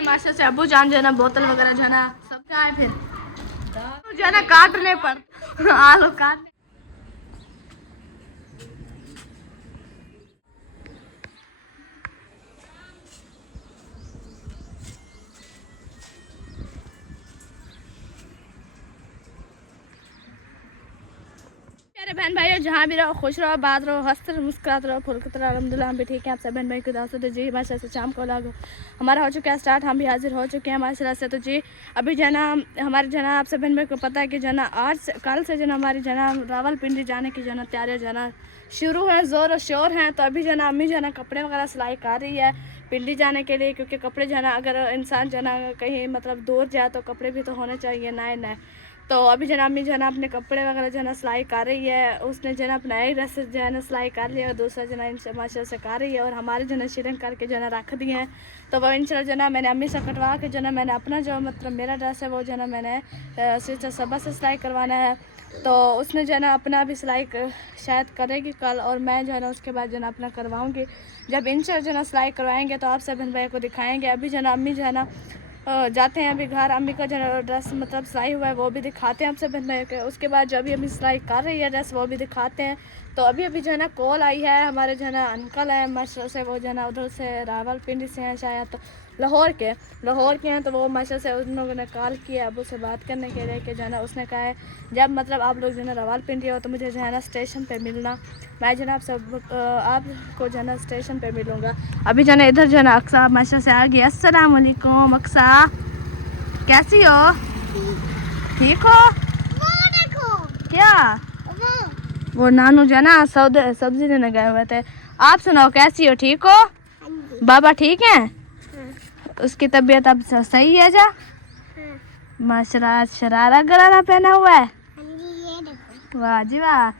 है माशा से अबू जान जो है ना बोतल वगैरह जो है ना सब क्या है फिर जो है ना काटने पर आलू काटने। प्यारे बहन भाइयों जहाँ भी रहो खुश रहो बात रहो हंसते रहो मुस्कुराते रहो फुलकते रहो अल्हम्दुलिल्लाह हम भी ठीक हैं। आप सब बहन भाई को दावत जी माशा से शाम को लागो हमारा हो चुका है स्टार्ट। हम भी हाजिर हो चुके हैं माशाल्लाह से। तो जी अभी जना हमारे जना आप सब बहन भाई को पता है कि जना आज से कल से जना हमारी जना रावलपिंडी जाने की जना तैयारियाँ जना शुरू हैं ज़ोर और शोर हैं। तो अभी जना अम्मी जना कपड़े वगैरह सिलाई कर रही है पिंडी जाने के लिए क्योंकि कपड़े जना अगर इंसान जना कहीं मतलब दूर जाए तो कपड़े भी तो होने चाहिए नए नए। तो अभी जना अम्मी जना अपने कपड़े वगैरह जना सिलाई कर रही है। उसने जना अपना ही ड्रेस जो है ना सिलाई कर लिया और दूसरा जना इनसे माशा से कर रही है और हमारे जना शिरंग करके जना रख दिए हैं। तो वो इंशाल्लाह जना मैंने अम्मी से कटवा के जना मैंने अपना जो मतलब मेरा ड्रेस है वो जना मैंने सिस्टर सबा से सिलाई करवाना है। तो उसने जो है ना अपना भी सिलाई शायद करेगी कल और मैं जो है ना उसके बाद जो है ना अपना करवाऊँगी। जब इंशाल्लाह जो है ना सिलाई करवाएंगे तो आप सब बहन भाई को दिखाएंगे। अभी जो है ना अम्मी जो है ना जाते हैं अभी घर अम्मी का जो ड्रेस मतलब सिलाई हुआ है वो भी दिखाते हैं आपसे बहन भाई के। उसके बाद जब भी अम्मी सिलाई कर रही है ड्रेस वो भी दिखाते हैं। तो अभी अभी जो है ना कॉल आई है हमारे जो है ना अंकल है माशा से वो जो है ना उधर से रावलपिंडी से हैं शायद तो लाहौर के हैं। तो वो माशा से उन लोगों ने कॉल किया अबू से बात करने के लिए कि जो है ना उसने कहा है जब मतलब आप लोग जो है ना रावलपिंडी हो तो मुझे जो है ना स्टेशन पे मिलना। मैं जो है ना आपको जो है ना स्टेशन पे मिलूँगा। अभी जो है ना इधर जो है ना अक्सा माशा से आ गई। अस्सलाम वालेकुम अक्सा कैसी हो ठीक हो? वो देखो क्या वो नानू जो है ना सब्जी लेने गए हुए थे। आप सुनाओ कैसी हो ठीक हो? बाबा ठीक है? उसकी तबीयत अब सही है जा? माशाल्लाह शरारा गरारा पहना हुआ है वाह जी वाह।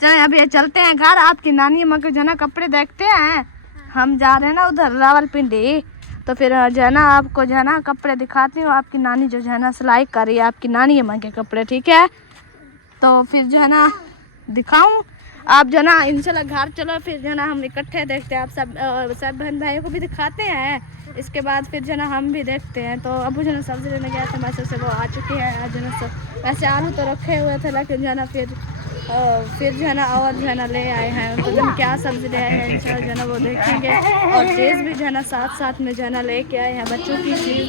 चले अभी चलते हैं घर आपकी नानी अम्मा के जो है ना कपड़े देखते हैं। हम जा रहे हैं ना उधर रावलपिंडी तो फिर जो है ना आपको जो है ना कपड़े दिखाती हूँ। आपकी नानी जो है ना सिलाई कर रही है आपकी नानी अम्मा के कपड़े ठीक है। तो फिर जो है ना दिखाऊं आप जो है ना इंशाल्लाह घर चलो फिर जो है ना हम इकट्ठे देखते हैं। आप सब बहन भाइयों को भी दिखाते हैं। इसके बाद फिर जो है ना हम भी देखते हैं। तो अबू जो है ना सब्जी लेने गए थे माशा से वो आ चुके हैं। आज जो है ना वैसे आलू तो रखे हुए थे लेकिन जो है ना फिर जो है ना और जो है ना ले आए हैं। तो हम क्या सब्जी ले आए हैं इंशाल्लाह जो है ना वो देखेंगे और चीज़ भी जो है ना साथ में जो है ना लेके आए हैं बच्चों की चीज़।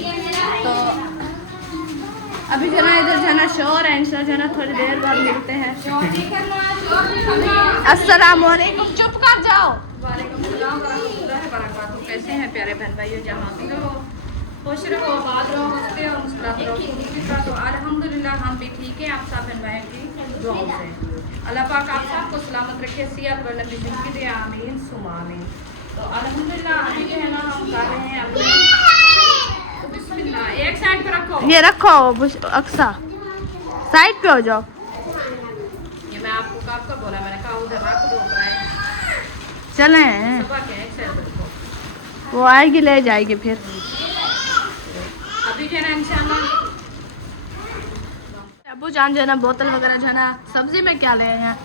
तो अभी जो है ना इधर जो है ना शोर है इंशाल्लाह जो है ना थोड़ी देर बाद मिलते हैं। अस्सलाम वालेकुम चुप कर जाओ। वालेकुम सलाम व रहमतुल्लाहि व बरकातहू। कैसे हैं प्यारे बहन भाइयों जहाँ भी रहो खुश रहो आबाद रहो हंसते और मुस्कुराते रहो। तो अल्हम्दुलिल्लाह हम भी ठीक हैं। आप सब बहन भाइयों की दुआओं से अल्लाह पाक आप सबको सलामत रखे सेहत और लंबी जिंदगी दे आमीन सुमा आमीन। तो अल्हम्दुलिल्लाह अभी जो है ना हम कर रहे हैं अपने बिस्मिल्लाह एक साइड पे रखो ये रखो अक्सा साइड पे हो जाओ। ये मैं आपको कब का बोला मैंने कहा उधर रख दो चले वो आएगी ले जाएगी फिर अभी जो है ना इंशाल्लाह। अबू जान जो है ना बोतल वगैरह जो है ना सब्जी में क्या ले आए हैं?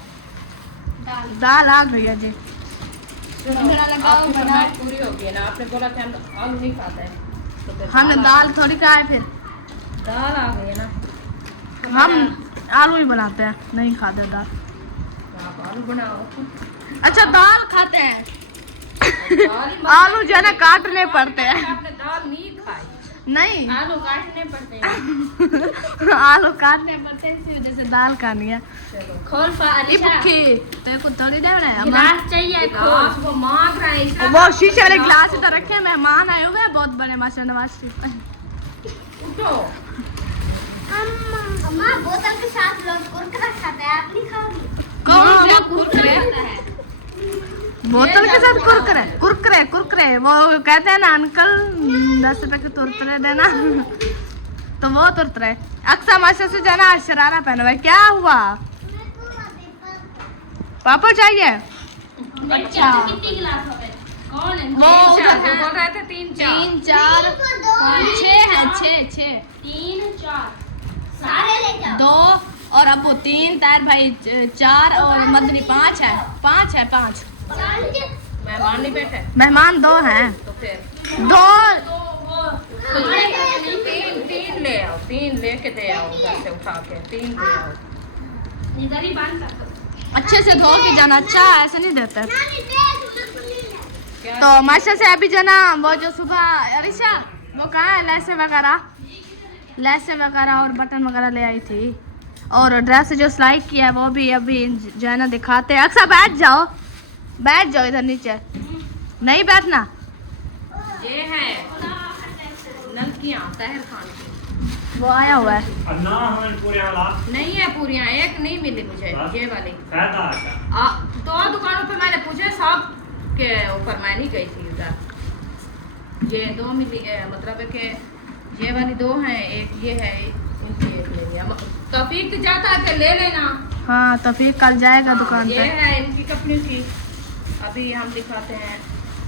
दाल आ गई है जी। पूरी हो गई ना आपने बोला कि हम आलू नहीं खाते हैं तो हमने दाल थोड़ी खाए फिर दाल आ गई है ना हम आलू ही बनाते हैं नहीं खाते दाल। आप आलू बनाओ अच्छा दाल खाते हैं आलू जो है ना काटने पड़ते हैं। आपने दाल नहीं खाई? नहीं आलू काटने पड़ते हैं आलू काटने पड़ते हैं इसी वजह से दाल खानी है। खोल तेरे को थोड़ी देना है गिलास चाहिए खोल वो मांग रहा है वो शीशे वाले गिलास इधर रखे मेहमान आए हुए हैं बहुत बड़े माशा नवाज शरीफ। उठो अम्मा बोतल के साथ लोग कुरकुरा खाते हैं आप नहीं खाओगी? कौन सा कुरकुरे आता है? बोतल के साथ कुरकुरे वो कहते हैं ना अंकल 10 रुपए के कुरकुरे देना तो वो तुरतरे अक्सा माशा से जाना शरारा पहना हुआ है क्या हुआ? पापा चाहिए? अच्छा कितनी गिलास हो गए? कौन है? वो उधर बोल रहे थे 3 4 6 है 6 3 4 सारे ले जाओ 2 और अबू 3 तार भाई 4 और मदनी 5 है 5 मेहमान नहीं बैठे मेहमान 2 हैं तो फिर 2 ले आओ, 3 लेके दे आओ घर से उठा के, 3 ले आओ। इधर ही बांध कर अच्छे से धो के जाना, अच्छा ऐसे नहीं देता। तो माशा से अभी जाना वो जो सुबह अरिशा वो कहाँ है, लैसे वगैरह और बटन वगैरह ले आई थी, और ड्रेस जो सिलाई किया है वो भी अभी जो है ना दिखाते हैं। अक्सर बैठ जाओ इधर नीचे, नहीं बैठना। ये है नलकियाँ ताहिर खान की, वो आया हुआ है ना हमें पूरे वाला नहीं है पूरियाँ, एक नहीं मिली मुझे ये वाली। फायदा है 2 दुकानों पे मैंने पूछे, सब के ऊपर मैं नहीं गई थी उधर। ये 2 मिली है, मतलब है कि ये वाली 2 हैं, एक ये है, इनकी एक ले लिया। तौफीक जाता है कि ले लेना। हाँ तौफीक कल जाएगा दुकान ये पे। है इनकी कंपनी की। अभी हम दिखाते हैं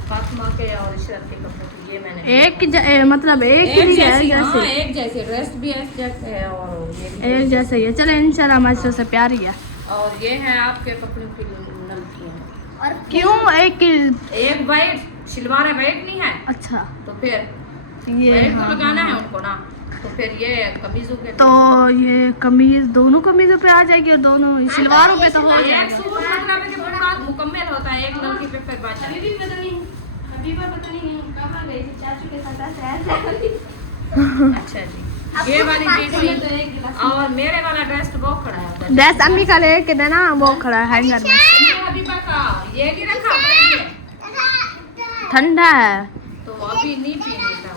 फातिमा के और इशरत के कपड़े की। ये मैंने मतलब एक ही है जैसी, हाँ, जैसे एक जैसे ड्रेस भी एक जैसे है और ये भी एक जैसे ही है। चलो इंशाल्लाह माशा से प्यारी है। और ये है आपके कपड़ों की नलकियाँ। और क्यों एक वाइट शलवार है, वाइट नहीं है अच्छा तो फिर ये वाइट तो हाँ, लगाना है उनको ना, तो फिर ये कमीजों के तो ये कमीज दोनों कमीजों पे आ जाएगी और दोनों शलवारों पे तो हो एक जाएगा। सूट मतलब है कि पूरा मुकम्मल होता है, एक नलकी पे फिर बात। अच्छा जी, ये वाली देखिए। और मेरे वाला ड्रेस तो बहुत खड़ा है। ड्रेस अम्मी का लेके देना, वो खड़ा है हैंगर में, अभी पका ये नहीं रखा पड़ेगी, ठंडा है तो अभी नहीं पीने का।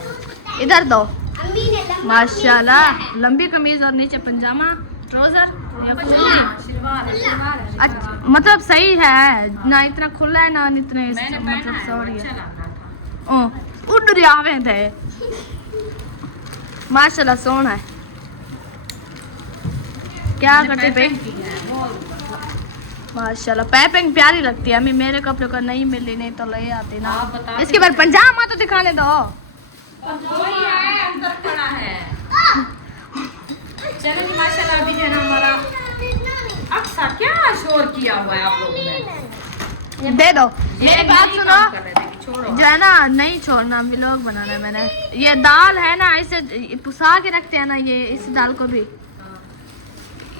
इधर दो। माशाल्लाह लंबी कमीज और नीचे पंजामा ट्राउजर। अच्छा मतलब सही है ना, इतना खुला है ना इतने मतलब सॉरी है। ओ उड़ आवे थे माशाल्लाह सोना है। क्या करते पे माशाल्लाह पैपिंग प्यारी लगती है। अम्मी मेरे कपड़े को नहीं मिली, नहीं तो ले आती ना। इसके बाद पंजामा तो दिखाने दो। वही है अंदर खड़ा है। चलो जी माशाल्लाह अभी जो है ना हमारा अक्सा क्या शोर किया हुआ है आप लोगों ने। दे दो मेरी बात सुनो, छोड़ो जो है ना नहीं छोड़ना, व्लॉग बनाना है मैंने। ये दाल है ना इसे पुसा के रखते हैं ना, ये इस दाल को भी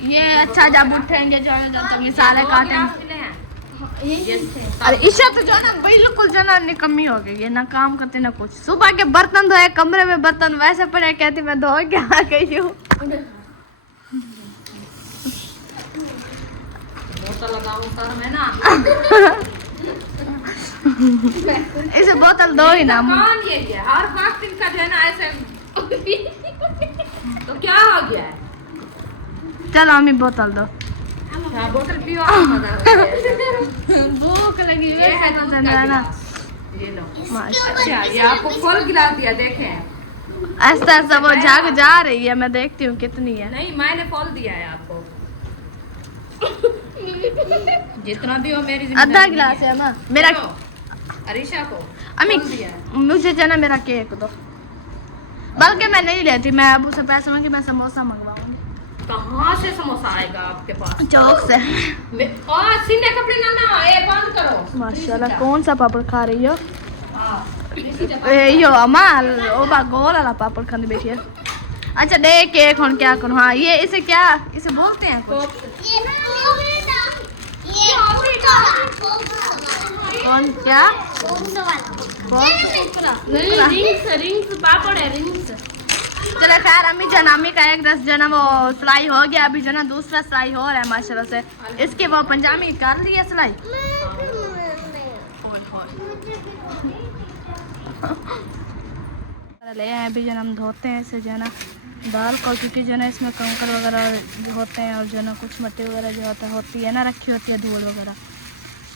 ये अच्छा जब उठेंगे जो है ना तब मिसाले काटेंगे। अरे ईशा तो जो है ना बिल्कुल जो ना निकम्मी हो गई है, ना काम करते ना कुछ। सुबह के बर्तन धोए, कमरे में बर्तन वैसे पड़े, कहती मैं धो के आ गई हूँ। बोतल लगाऊं सर में ना इसे बोतल दो ही ना। कौन ये हर वक्त इनका जो है ना ऐसे तो क्या हो गया है। चलो अम्मी बोतल दो। क्या बोतल पियो भूख लगी ये है दूध का है ना। गिलास। ये लो। माशाल्लाह अच्छा ये आपको फल गिलास दिया, देखें। ऐसा ऐसा वो झाग जा रही है, मैं देखती हूँ कितनी है। नहीं मैंने फल दिया है आपको। जितना भी हो मेरी जिम्मेदारी आधा नहीं गिलास है ना मेरा। चलो, अरीशा को अम्मी फल दिया है। मुझे जो है ना मेरा केक दो, बल्कि मैं नहीं लेती, मैं अबू से पैसे मांगे, मैं समोसा मंगवाऊंगी। कहाँ से समोसा आएगा आपके पास? चौक से। सीने कपड़े ना ना ये बंद करो। माशाल्लाह कौन सा पापड़ खा रही हो? हाँ, यो अम्मा ओ बा गोल वाला पापड़ खाने बैठी है। अच्छा दे केक हम क्या करूँ। हाँ ये इसे क्या इसे बोलते हैं कुछ? कौन क्या रिंग्स पापड़ है रिंग्स। चलो खैर अम्मी जनामी का एक ड्रेस जो ना वो सिलाई हो गया, अभी जो ना दूसरा सिलाई हो रहा है माशाल्लाह से। इसके वो पंजाबी कर ली है सिलाई। ले आए अभी जो हम धोते हैं इसे जो है ना दाल को, क्योंकि जो ना इसमें कंकर वगैरह जो होते हैं और जो ना कुछ मट्टी वगैरह जो होती है ना रखी होती है धूल वगैरह,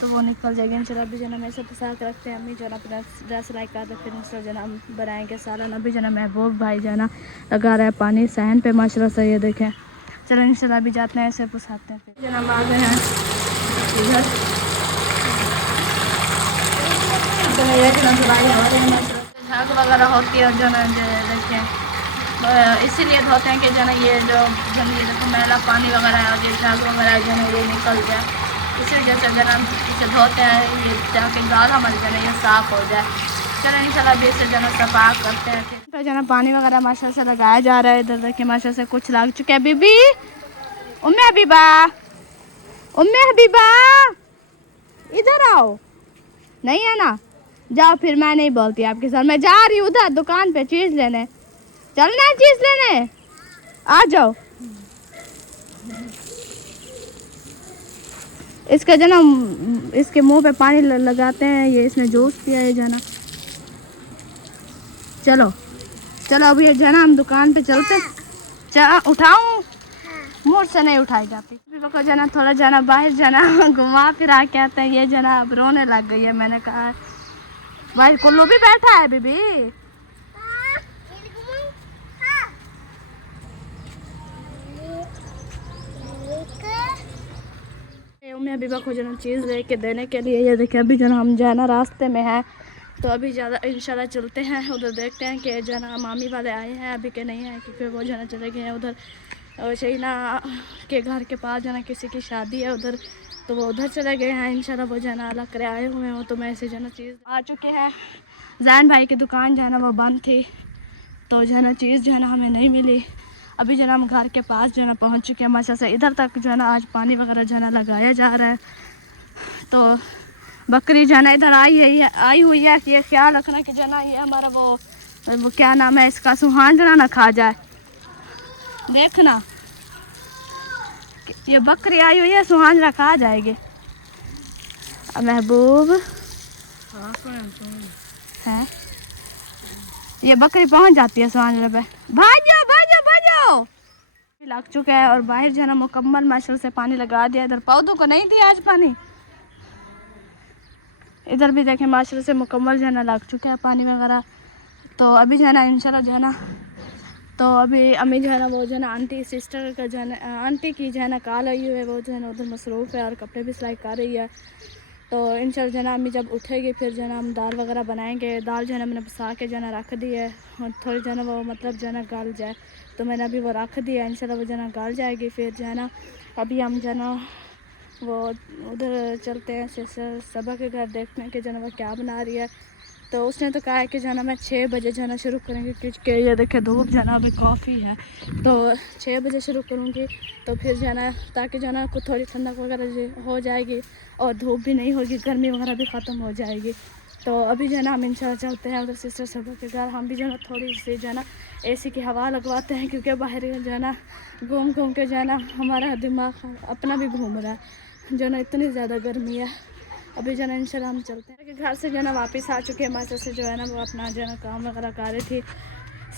तो वो निकल जाएगी। इन अभी जो ना मेरे से फंसा के रखते हैं अम्मी जो ना अपना ड्रेस सिलाई करते, फिर उससे जो ना हम बनाएंगे सालन। अभी जो ना महबूब भाई जो ना लगा रहा है पानी सहन पे माशाल्लाह से, ये देखें। चलो इंशाल्लाह अभी जाते हैं ऐसे पुसाते हैं। फिर जो हम आ गए हैं इधर, झाग वगैरह होती है जो ना देखें, इसीलिए धोते हैं कि जो ना ये जो ये देखो मैला पानी वगैरह है और ये झाग वगैरह जो है ये निकल जाए, इसी वजह से जो ना इसे धोते हैं, ये जाके गाढ़ा मर जाए ये साफ़ हो जाए। चलो इंशाल्लाह अभी से जना सफा करते हैं। फिर जना पानी वगैरह माशा से लगाया जा रहा है। इधर देखिए माशा से कुछ लग चुके हैं। बीबी उम्मे हबीबा, उम्मे हबीबा इधर आओ। नहीं है ना, जाओ फिर, मैं नहीं बोलती आपके साथ। मैं जा रही हूँ उधर दुकान पे चीज़ लेने, चलना है चीज़ लेने, आ जाओ। इसका जना इसके मुंह पे पानी लगाते हैं, ये इसने जूस पिया है जना। चलो चलो अभी ये जना हम दुकान पे चलते। उठाऊं? मुझ से नहीं उठाएगा। बीबी को जना थोड़ा जना बाहर जना घुमा फिरा के आते हैं। ये जना अब रोने लग गई है। मैंने कहा भाई कुल्लू भी बैठा है। बीबी उम्मीद बीबा को जना चीज़ लेके देने के लिए। ये देखिए अभी जना हम जाना रास्ते में है, तो अभी ज़्यादा इंशाल्लाह चलते हैं उधर, देखते हैं कि जना मामी वाले आए हैं अभी के नहीं है, क्योंकि वो जना चले गए हैं उधर शहीना के घर के पास। जना किसी की शादी है उधर, तो वो उधर चले गए हैं। इंशाल्लाह वो जना अलग करे आए हुए हैं। तो मैं ऐसे जना चीज़ आ चुके हैं। जैन भाई की दुकान जना वो बंद थी, तो जना चीज़ जना हमें नहीं मिली। अभी जना हम घर के पास जना पहुंच चुके हैं माशा से। इधर तक जना आज पानी वगैरह जना लगाया जा रहा है। तो बकरी जना इधर आई हुई है कि ये ख्याल रखना कि जना ये हमारा वो क्या नाम है इसका, सुहान जना ना खा जाए। देखना ये बकरी आई हुई है, सुहान जना खा जाएगी। महबूब है, ये बकरी पहुंच जाती है सुहान पे। भाजो भाजो भाजो लग चुका है। और बाहर जना मुकम्मल माशा से पानी लगा दिया। इधर पौधों को नहीं दिया आज पानी। इधर भी देखें माशा से मुकम्मल जना लग चुका है पानी वगैरह। तो अभी जना इंशाल्लाह जना, तो अभी अम्मी जो है ना वो जो है आंटी सिस्टर का जो है आंटी की जो है ना कॉल आई हुई है, वो जो है ना उधर मसरूफ़ है और कपड़े भी सिलाई कर रही है। तो इंशाल्लाह जो है ना अम्मी जब उठेगी फिर जो है ना हम दाल वगैरह बनाएंगे। दाल जो है ना मैंने बसा के जो है ना रख दी है, और थोड़ी जो है ना वो मतलब जो है ना गल जाए, तो मैंने अभी वो रख दिया। इंशाल्लाह वो जो है ना गल जाएगी। फिर जो है ना अभी हम जो है ना वो उधर चलते हैं सिस्टर सबा के घर, देखते हैं कि जो है ना वो क्या बना रही है। तो उसने तो कहा है कि जाना मैं 6 बजे जाना शुरू करेंगे, क्योंकि ये देखे धूप जाना अभी काफ़ी है, तो 6 बजे शुरू करूँगी। तो फिर जाना ताकि जाना कुछ थोड़ी ठंडक वगैरह हो जाएगी और धूप भी नहीं होगी, गर्मी वगैरह भी ख़त्म हो जाएगी। तो अभी जो है ना हम इंशाल्लाह चलते हैं उधर सिस्टर सबा के घर। हम भी जो है ना थोड़ी सी जो है ना AC की हवा लगवाते हैं, क्योंकि बाहर जो है ना घूम घूम के जो है ना हमारा दिमाग अपना भी घूम रहा है, जो ना इतनी ज़्यादा गर्मी है। अभी जो है इंशाल्लाह हम चलते हैं। घर से जो है ना वापस आ चुके हैं। माशा से जो है ना वो अपना जो है ना काम वगैरह कर रही थी,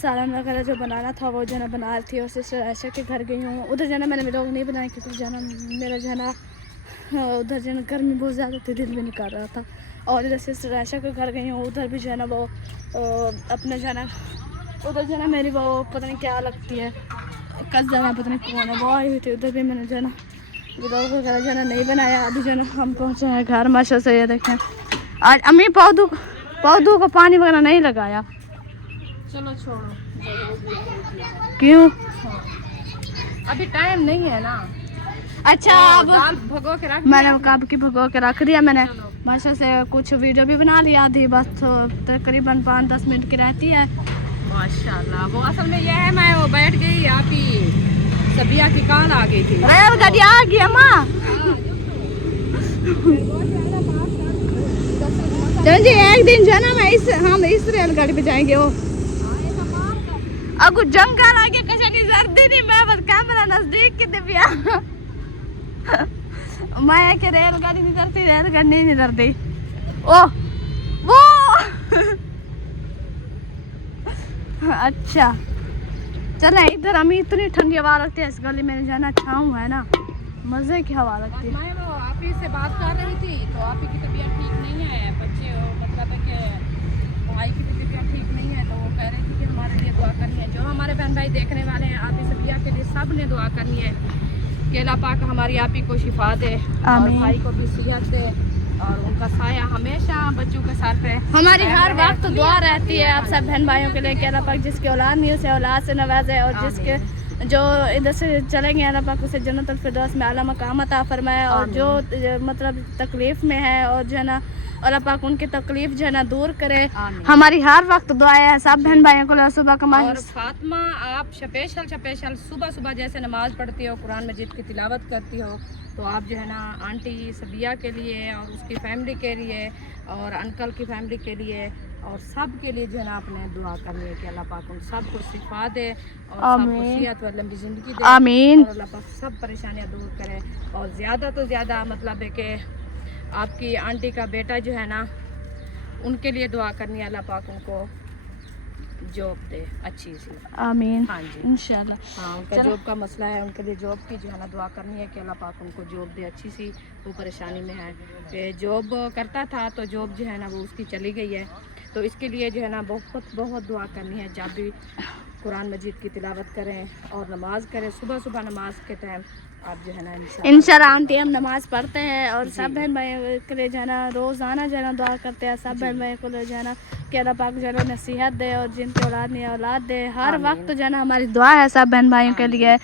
सालन वगैरह जो बनाना था वो जो है ना बना रही थी। और सिस्टर आयशा के घर गई हूँ। उधर जो है ना मैंने व्लॉग नहीं बनाया, क्योंकि जो है ना मेरा जो है ना उधर जो है ना गर्मी बहुत ज़्यादा थी, दिल भी नहीं कर रहा था। और इधर सिस्टर आयशा के घर गई हूँ, उधर भी जो है ना वो अपने जो है ना उधर जो है ना मेरी वो पता नहीं क्या लगती है कस जाना, पता नहीं कौन है, वो आई हुई थी। उधर भी मैंने जो है ना व्लॉग वगैरह जो है ना नहीं बनाया। अभी जो है ना हम पहुँचे हैं घर माशा से। ये देखें आज अम्मी पौधों को पानी वगैरह नहीं लगाया। चलो छोड़ो, क्यों? अभी टाइम नहीं है ना। अच्छा अब दाल भगो के रख मैंने कब की भगो के रख दिया मैंने। माशा से कुछ वीडियो भी बना लिया थी, बस तकरीबन 5-10 मिनट की रहती है। माशाल्लाह। वो असल में ये है, मैं वो बैठ गई, आप ही सबिया की कॉल आ गई थी। रेलगाड़ी आ गई अम्मा। तो जी एक दिन जो है ना हम इस रेलगाड़ी पे जाएंगे। वो अगु जंगल आगे कशानी सर्दी नहीं, मैं बस कैमरा नजदीक के दिव्या मैं के रेलगाड़ी नहीं डरती, रेलगाड़ी नहीं डरती। ओ वो अच्छा चले इधर। हम इतनी ठंडी हवा लगती है इस गली में, जाना छाँव है ना, मज़े की हवा लगती है। मैं वो आप ही से बात कर रही थी, तो आप ही की तबीयत ठीक नहीं है, बच्चे मतलब है कि भाई की तबीयत ठीक नहीं है, तो वो कह रही थी कि हमारे लिए दुआ करनी है। जो हमारे बहन भाई देखने वाले हैं, आप ही सबिया के लिए सब ने दुआ करनी है कि अल्लाह पाक हमारी आप ही को शिफा दे और भाई को भी सेहत दे और उनका साया हमेशा बच्चों के साथ पे। हमारी हर वक्त दुआ रहती है आप सब बहन भाइयों के लिए कि अल्लाह पाक जिसकी औलाद नहीं उसे औलाद से नवाजे, और जिसके जो इधर से चलेंगे अल्लाह पाक उसे जन्नतुल फिरदौस में आला मकाम अता फरमाए, और जो मतलब तकलीफ़ में है और जो है ना अल्लाह पाक उनकी तकलीफ़ जो है ना दूर करे। हमारी हर वक्त दुआएं है सब बहन भाइयों को सुबह का और फातिमा आप स्पेशल सुबह सुबह जैसे नमाज़ पढ़ती हो, कुरान मजीद की तिलावत करती हो, तो आप जो है ना आंटी सबिया के लिए और उसकी फैमिली के लिए और अंकल की फैमिली के लिए और सब के लिए जो है ना आपने दुआ करनी है कि अल्लाह पाक उन सब को शिफा दे और सबको सेहत व लंबी ज़िंदगी दे। आमीन। और अल्लाह पाक सब परेशानियां दूर करे। और ज़्यादा तो ज़्यादा मतलब है कि आपकी आंटी का बेटा जो है ना उनके लिए दुआ करनी है, अल्लाह पाक उनको जॉब दे अच्छी सी। आमीन। हाँ जी इंशाल्लाह। हाँ, उनका जॉब का मसला है, उनके लिए जॉब की जो है ना दुआ करनी है कि अल्लाह पाक उनको जॉब दे अच्छी सी। वो परेशानी में है कि जॉब करता था तो जॉब जो है ना वो उसकी चली गई है, तो इसके लिए जो है ना बहुत बहुत दुआ करनी है। जब भी कुरान मजीद की तिलावत करें और नमाज़ करें, सुबह सुबह नमाज के टाइम आप जो है ना इंशाल्लाह आंटी हम नमाज़ पढ़ते हैं और सब बहन भाई के लिए जो है ना रोज़ाना जो है ना दुआ करते हैं। सब बहन भाई को जो है ना कि अल्लाह पाक जो है ना नसीहत दे और जिनकी औलाद नहीं औलाद दे। हर वक्त जो है ना हमारी दुआ है सब बहन भाइयों के लिए,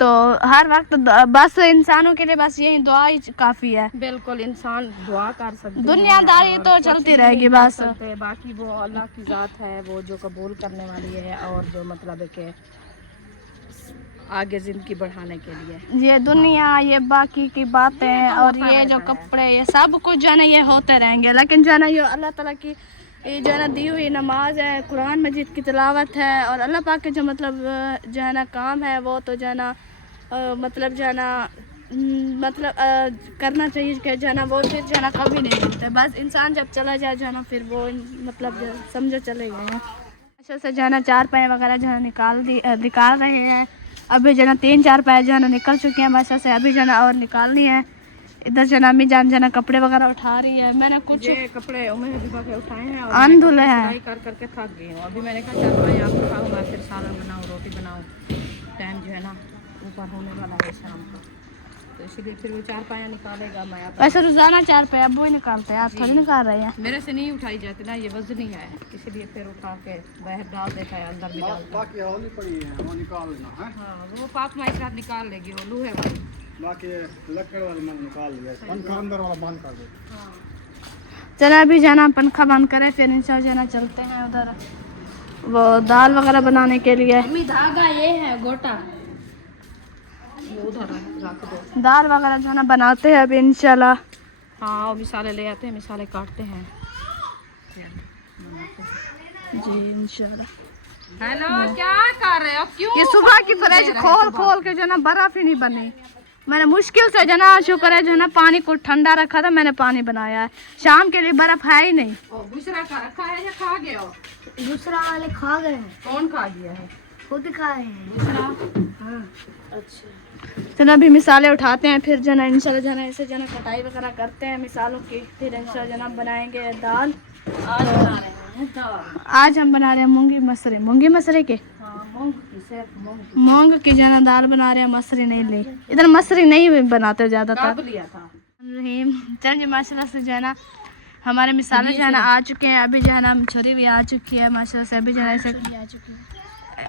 तो हर वक्त बस इंसानों के लिए बस यही दुआ ही काफ़ी है। बिल्कुल इंसान दुआ कर सकते, दुनियादारी तो चलती रहेगी बस। बाकी वो अल्लाह की ज़ात है, वो जो कबूल करने वाली है और जो मतलब है कि आगे ज़िंदगी बढ़ाने के लिए। ये दुनिया ये बाकी की बातें और ये जो कपड़े ये सब कुछ जो है ना ये होते रहेंगे, लेकिन जो है ना ये अल्लाह ताला की ये जो है ना दी हुई नमाज है, कुरान मजीद की तिलावत है और अल्लाह पाक के जो मतलब जो है ना काम है वो तो जो है ना मतलब जो है ना मतलब करना चाहिए कि जो है ना वो फिर जो है ना कभी नहीं होते। बस इंसान जब चला जाए जो है ना फिर वो मतलब समझो चले गए हैं। अच्छा से जो है ना 4 पाए वगैरह जो है निकाल रहे हैं। अभी जो है ना 3-4 पाए जो है ना निकल चुके हैं बस से, अभी जो है ना और निकालनी है। इधर जो है अम्मी जान जो है ना कपड़े वगैरह उठा रही है। मैंने कुछ कपड़े के उठाए हैं और अनधुले हैं कर करके थक गई हूँ। अभी मैंने कहा चल भाई आप उठाओ, मैं फिर सालन बनाऊँ रोटी बनाऊँ, टाइम जो है ना ऊपर होने वाला है शाम का, तो इसीलिए फिर वो 4 पाया निकालेगा। मैं वैसे रोजाना 4 पाया अब वही निकालते हैं, आप थोड़ी निकाल रहे हैं। मेरे से नहीं उठाई जाती ना, ये वजन नहीं है, इसीलिए फिर उठा के बाहर डाल देता है, अंदर भी डाल बाकी होली पड़ी है वो निकाल लेना है। हाँ वो पाक माई साथ निकाल लेगी, वो लूहे वाली। बाकी लकड़ वाला मैं निकाल लिया, पंखा अंदर वाला बंद कर दे। हाँ चलो अभी जाना पंखा बंद करें फिर इंशाल्लाह जाना चलते हैं उधर वो दाल वगैरह बनाने के लिए। धागा ये है गोटा, ये उधर रख दो। दाल वगैरह जो है ना बनाते हैं अभी इंशाल्लाह। हाँ और मिसाले ले आते हैं, मिसाले काटते हैं जी इंशाल्लाह। हेलो क्या कर रहे हो? क्यों ये सुबह की फ्रिज खोल के जो है ना बर्फ ही नहीं बनी। मैंने मुश्किल से जो ना शुक्र है जो ना पानी को ठंडा रखा था, मैंने पानी बनाया है। शाम के लिए बर्फ है ही नहीं। दूसरा का रखा है या खा गए हो? दूसरा वाले खा गए हैं। कौन खा गया है? खुद खाए हैं दूसरा। हाँ अच्छा चलो अभी मिसाले उठाते हैं फिर जो ना इंशाल्लाह जो ना इसे जो ना कटाई वगैरह करते हैं मिसालों की, फिर इंशाल्लाह जो ना बनाएंगे दाल। आज बना रहे हैं दाल। आज हम बना रहे हैं मूंगी मसरे के मूंग की जो ना दाल बना रहे हैं, मसरी नहीं ली। इधर मसरी नहीं बनाते ज़्यादातर। लिया था रहीम चल जी माशाल्लाह से जो है ना हमारे मिसाले जो है ना आ चुके हैं। अभी जो है ना छुरी भी आ चुकी है माशाल्लाह से। अभी जो है ऐसे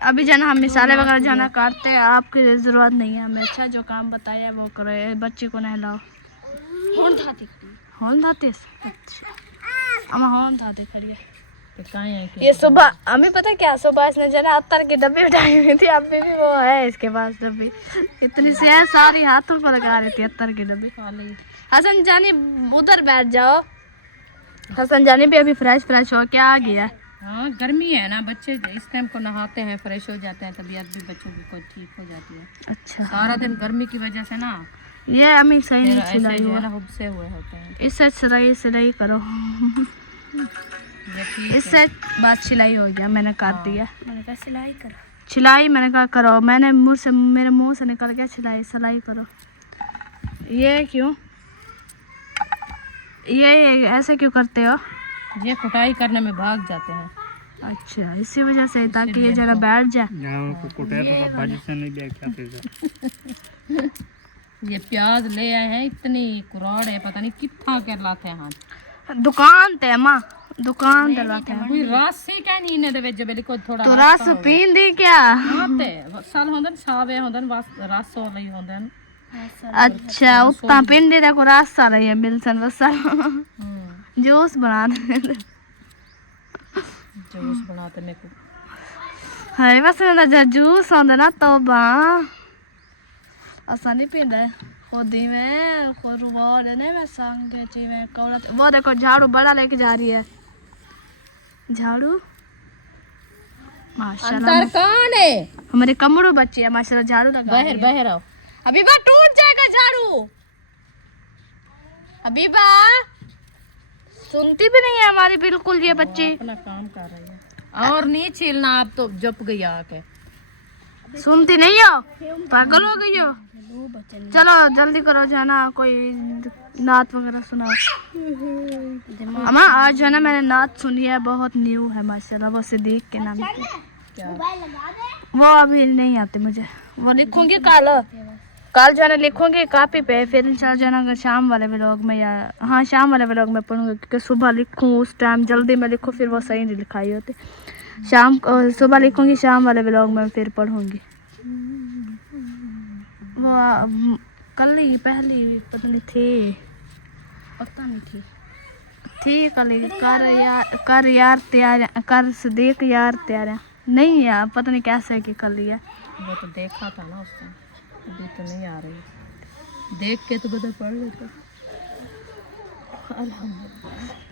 अभी जो है ना हम मिसाले वगैरह जो है ना काटते हैं। आपकी ज़रूरत नहीं है हमें, अच्छा जो काम बताया वो करो। बच्चे को नहलाओ। होन धाती खड़ी है। ये सुबह हमें पता क्या, सुबह इसने जो है अत्तर की डब्बी उठाई हुई थी, अभी भी वो है इसके पास डब्बी। इतनी से सारी हाथों पर लगा रही थी अत्तर की डब्बी। हसन जानी उधर बैठ जाओ। हसन जानी भी अभी फ्रेश हो क्या आ गया। हाँ गर्मी है ना, बच्चे इस टाइम को नहाते हैं, फ्रेश हो जाते हैं, तबीयत भी बच्चों की कोई ठीक हो जाती है। अच्छा सारा दिन गर्मी की वजह से ना ये अम्मी सही नहीं सिलाई हुआ, हुब्से हुए होते हैं। इससे सिलाई करो। इससे बात सिलाई हो गया, मैंने काट दिया। मैंने कहा सिलाई करो, सिलाई मैंने कहा करो। मैंने मेरे मुंह से निकल गया सिलाई करो। ये क्यों, ये ऐसे क्यों करते हो? ये कुटाई करने में भाग जाते हैं। अच्छा इसी वजह से, ताकि ये जरा बैठ जाए। ये प्याज ले आए हैं, इतनी कुराड़ है, पता नहीं कितना कर लाते हैं हाथ। दुकान ते माँ दुकान डलवाते हैं कोई रस ही क्या नहीं ने दे विच बिल्कुल कोई थोड़ा तो रस पीन दी क्या आते साल होंदन सावे होंदन रस हो लई होंदन अच्छा उतना पिंडी दा को रस आ रही है बिल्सन बस जूस बना दे जूस बनाते ने को हाय बस ना जूस आंदा ना तौबा असा नहीं पींदा खुदी में खुद वो ने मैं संग के ची में कौड़ा वो देखो झाड़ू बड़ा लेके जा रही है झाड़ू माशाल्लाह अंदर कौन है हमारे कमरू बच्चे है माशाल्लाह झाड़ू लगा बाहर बाहर आओ अभी बा टूट जाएगा झाड़ू अभी बा सुनती भी नहीं है हमारी बिल्कुल ये बच्ची अपना काम कर रही है और नहीं छीलना आप तो जप गई आके सुनती नहीं हो पागल हो गई हो चलो जल्दी करो जो है ना कोई नात वगैरह सुनाओ अम्मा आज जो है ना मैंने नात सुनी है बहुत न्यू है माशाल्लाह वो सिद्दीक के नाम की वो अभी नहीं आती मुझे वो लिखूंगी कल जो है ना लिखूंगी कॉपी पे फिर इंशाल्लाह जो है ना शाम वाले व्लॉग में या हाँ शाम वाले व्लॉग में पढ़ूंगी क्योंकि सुबह लिखूँ उस टाइम जल्दी में लिखूँ फिर वो सही नहीं लिखाई होती शाम को सुबह लिखूंगी शाम वाले व्लॉग में फिर पढ़ूंगी वो कल ही पहली पता नहीं थी पता नहीं थी कल ही कर यार तैयार कर सिद्दीक यार तैयार नहीं यार पता नहीं कैसे कि कल ही है वो तो देखा था ना उस टाइम अभी तो नहीं आ रही देख के तो बता पढ़ लेते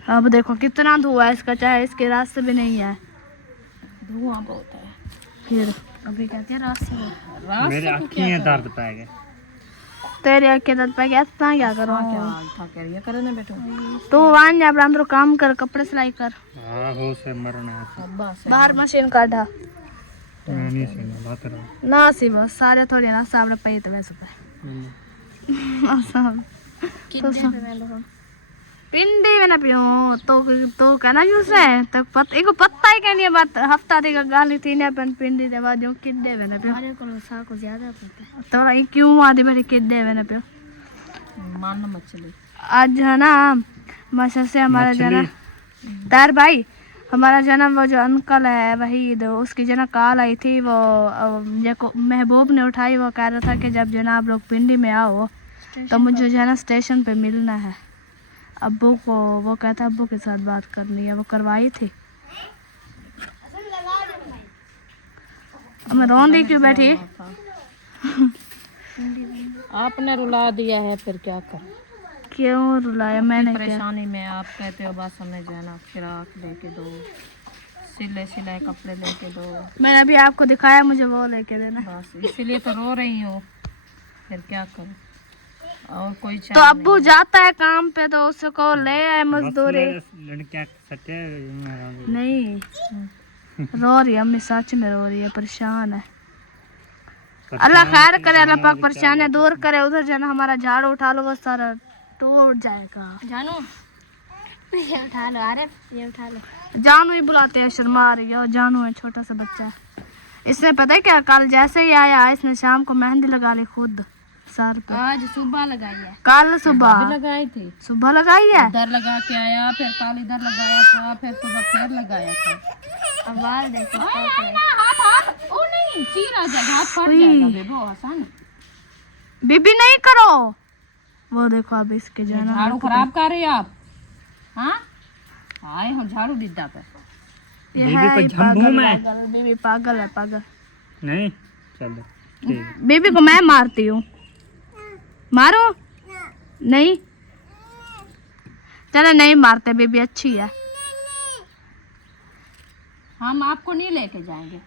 अब देखो कितना धुआं है इसका चाहे इसके रास्ते भी नहीं है धुआं बहुत है फिर अभी कहते हैं रास्ते मेरे आँखें दर्द पै गए तेरे आँखें दर्द पै गया इतना क्या करो क्या था करिए करे ना बेटो तू वान जा ब्राह्मण काम कर कपड़े सिलाई कर हाँ हो से मरना है अब्बा से बाहर मशीन काटा नहीं सुना बात रहा ना सी बस सारे थोड़ी ना साबड़े पे तो वैसे पे पिंडी में ना पियो तो कहना यूज है तो एको पत्ता ही कहनी बात हफ्ता देगा गाली थी ना पन पिंडी दे बाद जो किड्डे में ना पियो अरे को सा को ज्यादा पता तो ये क्यों आदि मेरे किड्डे में ना पियो मारना मछली आज है ना माशा से हमारा जना तार भाई हमारा जन्म वो जो अंकल है वहीद उसकी जना कॉल आई थी वो जो महबूब ने उठाई वो कह रहा था कि जब जनाब लोग पिंडी में आओ तो मुझे जो है ना स्टेशन पे मिलना है अब्बू को वो कहता अब्बू के साथ बात करनी है वो करवाई थी मैं रोंदी क्यों बैठी आपने रुला दिया है फिर क्या कर क्यों रुलाया मैंने परेशानी में आप कहते हो बस हमें जो है ना फिराक लेके दो सिले कपड़े लेके दो मैंने अभी आपको दिखाया मुझे वो लेके देना बस इसीलिए तो रो रही हूँ फिर क्या करूँ और कोई तो अब्बू जाता है काम पे तो उसको ले आए मजदूरी लड़कियां सटे नहीं रो रही है अम्मी सच में रो रही है परेशान है अल्लाह खैर करे अल्लाह पाक परेशानी दूर करे उधर जाना हमारा झाड़ू उठा लो वो सारा टूट जाएगा जानू ये उठा लो अरे ये उठा लो जानू ही बुलाते हैं शर्मा रही है और जानू है छोटा सा बच्चा इसने पता है क्या कल जैसे ही आया इसने शाम को मेहंदी लगा ली खुद सर पे आज सुबह लगाई है कल सुबह लगाई थी सुबह लगाई है इधर लगा के आया फिर कल इधर लगाया था फिर सुबह फिर लगाया था अब बाल देखो ओ नहीं चीरा जाएगा हाथ फट जाएगा बेबो आसान बीबी नहीं करो वो देखो अब इसके जाना झाड़ू खराब कर रही आप हाँ आए हम झाड़ू दिद्दा पे बीबी को झंबू में बीबी पागल है पागल नहीं चलो ठीक बीबी को मैं मारती हूँ मारो नहीं चलो नहीं मारते बीबी अच्छी है हम आपको नहीं लेके जाएंगे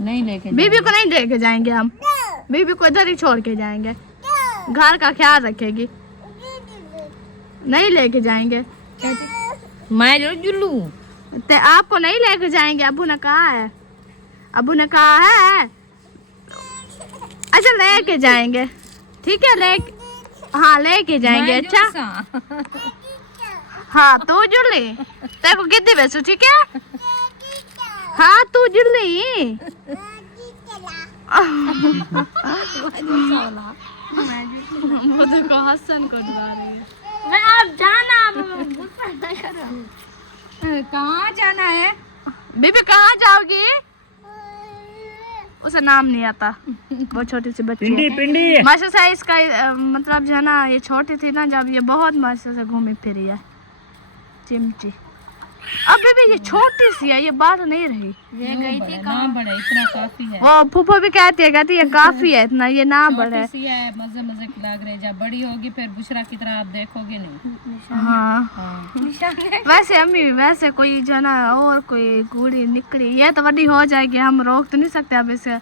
नहीं लेके बीबी को नहीं लेके जाएंगे हम बीबी को इधर ही छोड़ के जाएंगे घर का ख्याल रखेगी नहीं लेके जाएंगे मैं जो जुल्लू ते आपको नहीं लेके जाएंगे अबू ने कहा है अबू ने कहा है अच्छा लेके जाएंगे ठीक है हाँ लेके जाएंगे अच्छा हाँ तू जुड़ली तेरे को कितनी पैसे ठीक है हाँ तू जुड़ली मुझे को हसन को डरा रही है मैं आप जाना आप गुस्सा ना करो कहाँ जाना है? बीबी कहाँ जाओगी? उसे नाम नहीं आता, वो छोटी सी बच्ची पिंडी है। पिंडी माशा से इसका मतलब जो है ना, ये छोटी थी ना जब, ये बहुत माशा से घूमी फिरी है चिमची। अब भी ये छोटी सी है, ये बात नहीं रही। ये गई थी कहाँ? बड़ा इतना काफी है। वो फूफो भी कहती है ये काफी है इतना, ये ना बढ़े। सी है, मजे मजे की लग रही है। जब बड़ी होगी फिर बुशरा की तरह आप देखोगे नहीं। हाँ वैसे अम्मी, वैसे कोई जो है ना और कोई गुड़ी निकली, ये तो बड़ी हो जाएगी, हम रोक तो नहीं सकते अब इसे।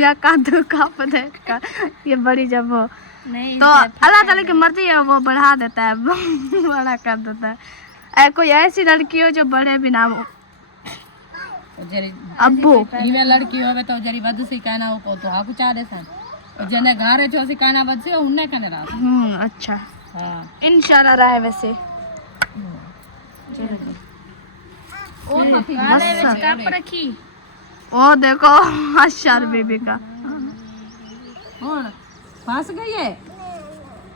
या कादू काप देगा ये बड़ी जब हो नहीं तो अल्लाह ताला की मर्जी है, वो बढ़ा देता है, बड़ा कर देता है। कोई ऐसी लड़की हो जो बढ़े बिना वो अब्बू इवे लड़की होवे तो जरी वध सी कहना हो तो हाकु चा देसन जने घरे छो सी कहना वध से उन्ने कने रात। अच्छा हां इंशाल्लाह रहे वैसे। और काले विच कप रखी। ओ देखो अशर बीबी का हुन फंस गई है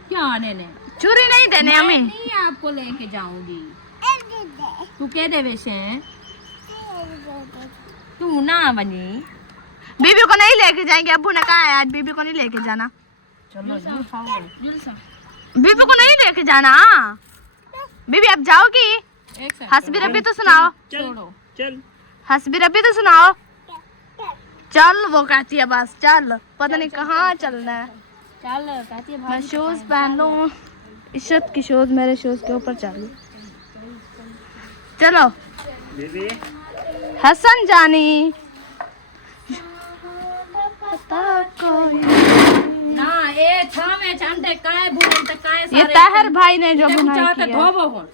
क्या? आने ने चूरी नहीं देने हमें। नहीं आपको लेके जाऊंगी। तू कह दे वैसे तू ना बनी। बीबी को नहीं लेके जाएंगे, अब्बू ने कहा है आज बीबी को नहीं लेके जाना। चलो जरूर खाओगे। बीबी को नहीं लेके जाना। बीबी अब जाओगी? एक सेकंड हसबी रबी तो सुनाओ। छोड़ो। चल हसबी रबी तो सुनाओ। चल वो कहती है बस चल, पता नहीं कहाँ चलना है। चल कहती है मैं शूज पहन लूं, इशत की शूज मेरे शूज के ऊपर चल। चलो बीबी हसन जानी पता कोई ना ए थामे चंदे काय भूल ते काय ये सारे ताहर भाई ने जो ते बनाया चाहते किया। धोबो हुन।